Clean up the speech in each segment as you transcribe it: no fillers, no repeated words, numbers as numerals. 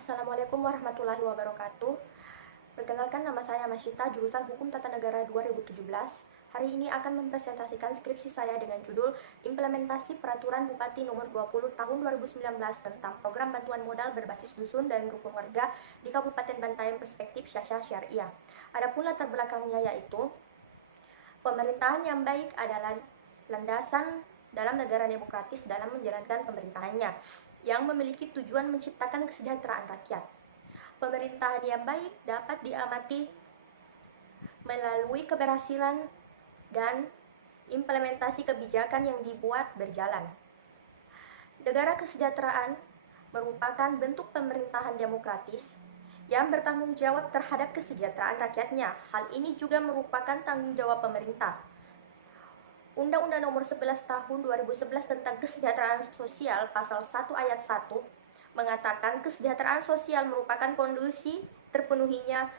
Assalamualaikum warahmatullahi wabarakatuh. Perkenalkan, nama saya Masyita, jurusan Hukum Tata Negara 2017. Hari ini akan mempresentasikan skripsi saya dengan judul Implementasi Peraturan Bupati Nomor 20 Tahun 2019 tentang Program Bantuan Modal Berbasis Dusun dan Rukun Warga di Kabupaten Bantaeng Perspektif Syasha Syariah. Adapun latar belakangnya yaitu pemerintahan yang baik adalah landasan dalam negara demokratis dalam menjalankan pemerintahannya yang memiliki tujuan menciptakan kesejahteraan rakyat. Pemerintahan yang baik dapat diamati melalui keberhasilan dan implementasi kebijakan yang dibuat berjalan. Negara kesejahteraan merupakan bentuk pemerintahan demokratis yang bertanggung jawab terhadap kesejahteraan rakyatnya. Hal ini juga merupakan tanggung jawab pemerintah. Undang-Undang Nomor 11 Tahun 2011 tentang Kesejahteraan Sosial Pasal 1 Ayat 1 mengatakan kesejahteraan sosial merupakan kondisi terpenuhinya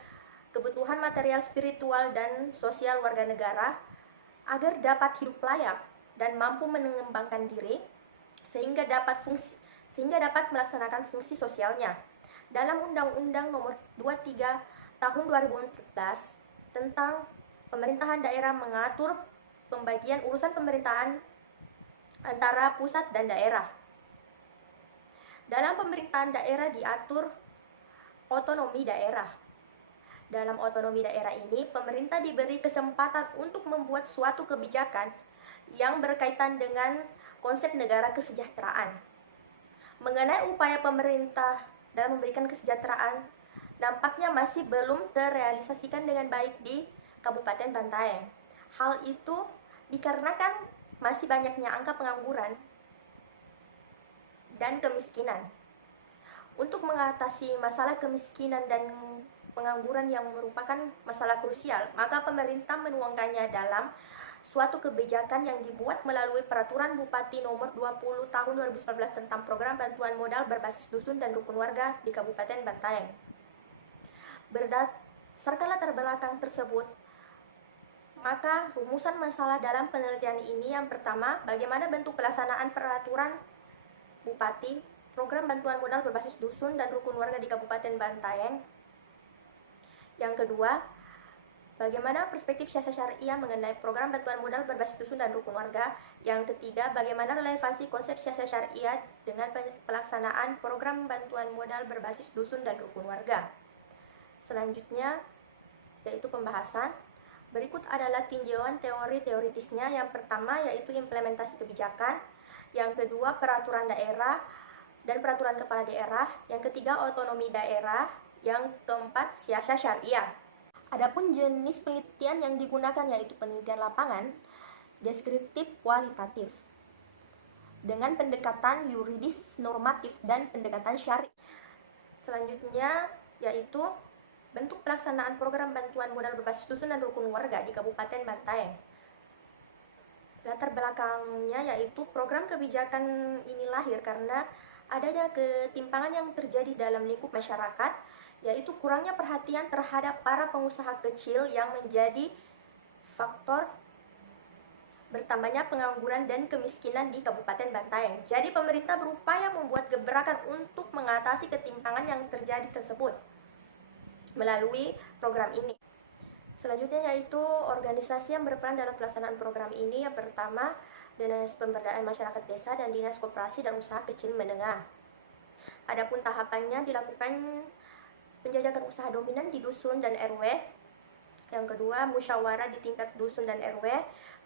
kebutuhan material, spiritual, dan sosial warga negara agar dapat hidup layak dan mampu mengembangkan diri sehingga dapat melaksanakan fungsi sosialnya. Dalam Undang-Undang Nomor 23 Tahun 2014 tentang pemerintahan daerah mengatur pembagian urusan pemerintahan antara pusat dan daerah. Dalam pemerintahan daerah diatur otonomi daerah. Dalam otonomi daerah ini, pemerintah diberi kesempatan untuk membuat suatu kebijakan yang berkaitan dengan konsep negara kesejahteraan. Mengenai upaya pemerintah dalam memberikan kesejahteraan, nampaknya masih belum terrealisasikan dengan baik di Kabupaten Bantaeng. Hal itu dikarenakan masih banyaknya angka pengangguran dan kemiskinan. Untuk mengatasi masalah kemiskinan dan pengangguran yang merupakan masalah krusial, maka pemerintah menuangkannya dalam suatu kebijakan yang dibuat melalui Peraturan Bupati Nomor 20 Tahun 2019 tentang Program Bantuan Modal Berbasis Dusun dan Rukun Warga di Kabupaten Bantaeng. Berdasarkan latar belakang tersebut, maka rumusan masalah dalam penelitian ini yang pertama, bagaimana bentuk pelaksanaan peraturan Bupati, program bantuan modal berbasis dusun dan rukun warga di Kabupaten Bantaeng. Yang kedua, bagaimana perspektif Syasha Syariah mengenai program bantuan modal berbasis dusun dan rukun warga. Yang ketiga, bagaimana relevansi konsep Syasha Syariah dengan pelaksanaan program bantuan modal berbasis dusun dan rukun warga. Selanjutnya, yaitu pembahasan. Berikut adalah tinjauan teori-teoritisnya. Yang pertama yaitu implementasi kebijakan, yang kedua peraturan daerah dan peraturan kepala daerah, yang ketiga otonomi daerah, yang keempat Syasha Syariah. Adapun jenis penelitian yang digunakan yaitu penelitian lapangan, deskriptif, kualitatif, dengan pendekatan yuridis, normatif, dan pendekatan syari. Selanjutnya yaitu bentuk pelaksanaan program bantuan modal berbasis dusun dan rukun warga di Kabupaten Bantaeng. Latar belakangnya yaitu program kebijakan ini lahir karena adanya ketimpangan yang terjadi dalam lingkup masyarakat, yaitu kurangnya perhatian terhadap para pengusaha kecil yang menjadi faktor bertambahnya pengangguran dan kemiskinan di Kabupaten Bantaeng. Jadi pemerintah berupaya membuat gebrakan untuk mengatasi ketimpangan yang terjadi tersebut melalui program ini. Selanjutnya yaitu organisasi yang berperan dalam pelaksanaan program ini. Yang pertama, Dinas Pemberdayaan Masyarakat Desa dan Dinas Koperasi dan Usaha Kecil Menengah. Adapun tahapannya dilakukan penjajakan usaha dominan di dusun dan RW. Yang kedua, musyawarah di tingkat dusun dan RW,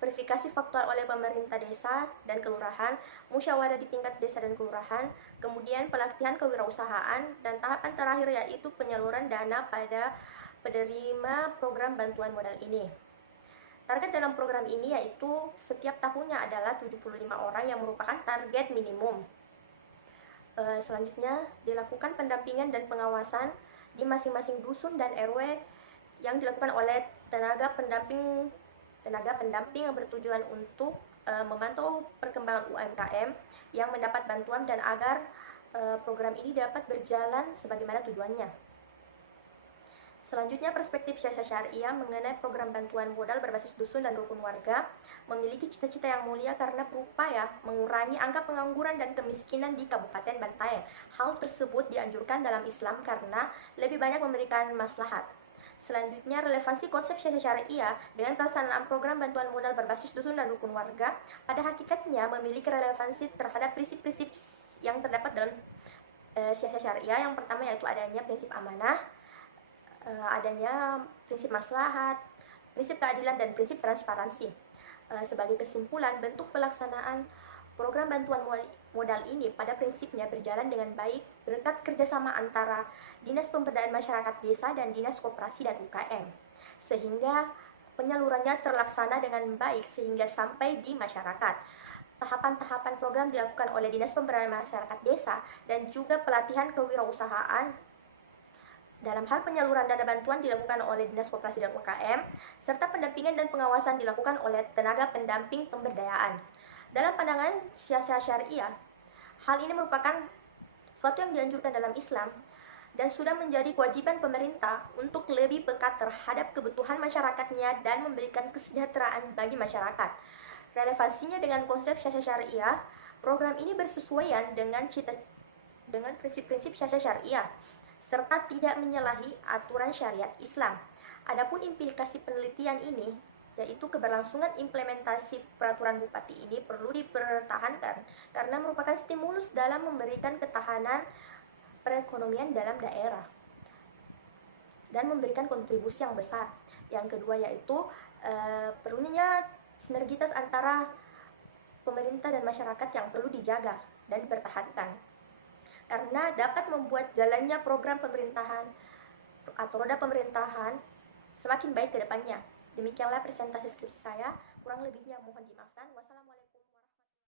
verifikasi faktual oleh pemerintah desa dan kelurahan, musyawarah di tingkat desa dan kelurahan, kemudian pelatihan kewirausahaan, dan tahapan terakhir yaitu penyaluran dana pada penerima program bantuan modal ini. Target dalam program ini yaitu setiap tahunnya adalah 75 orang yang merupakan target minimum. Selanjutnya dilakukan pendampingan dan pengawasan di masing-masing dusun dan RW yang dilakukan oleh tenaga pendamping yang bertujuan untuk memantau perkembangan UMKM yang mendapat bantuan dan agar program ini dapat berjalan sebagaimana tujuannya. Selanjutnya, perspektif Syariah Syariah mengenai program bantuan modal berbasis dusun dan rukun warga memiliki cita-cita yang mulia karena berupaya mengurangi angka pengangguran dan kemiskinan di Kabupaten Bantaeng. Hal tersebut dianjurkan dalam Islam karena lebih banyak memberikan maslahat. Selanjutnya, relevansi konsep Syariah Syariah dengan pelaksanaan program bantuan modal berbasis dusun dan rukun warga pada hakikatnya memiliki relevansi terhadap prinsip-prinsip yang terdapat dalam Syariah Syariah. Yang pertama yaitu adanya prinsip amanah, adanya prinsip maslahat, prinsip keadilan, dan prinsip transparansi. Sebagai kesimpulan, bentuk pelaksanaan program bantuan modal ini pada prinsipnya berjalan dengan baik berkat kerjasama antara Dinas Pemberdayaan Masyarakat Desa dan Dinas Koperasi dan UKM, sehingga penyalurannya terlaksana dengan baik sehingga sampai di masyarakat. Tahapan-tahapan program dilakukan oleh Dinas Pemberdayaan Masyarakat Desa dan juga pelatihan kewirausahaan dalam hal penyaluran dana bantuan dilakukan oleh Dinas Koperasi dan UKM, serta pendampingan dan pengawasan dilakukan oleh tenaga pendamping pemberdayaan. Dalam pandangan Syariah Syariah, hal ini merupakan suatu yang dianjurkan dalam Islam dan sudah menjadi kewajiban pemerintah untuk lebih peka terhadap kebutuhan masyarakatnya dan memberikan kesejahteraan bagi masyarakat. Relevansinya dengan konsep Syariah Syariah, program ini bersesuaian dengan prinsip-prinsip Syariah Syariah serta tidak menyalahi aturan syariat Islam. Adapun implikasi penelitian ini, yaitu keberlangsungan implementasi peraturan bupati ini perlu dipertahankan karena merupakan stimulus dalam memberikan ketahanan perekonomian dalam daerah dan memberikan kontribusi yang besar. Yang kedua yaitu perlunya sinergitas antara pemerintah dan masyarakat yang perlu dijaga dan dipertahankan, karena dapat membuat jalannya program pemerintahan atau roda pemerintahan semakin baik ke depannya. Demikianlah presentasi skripsi saya, kurang lebihnya mohon dimaafkan. Wassalamualaikum.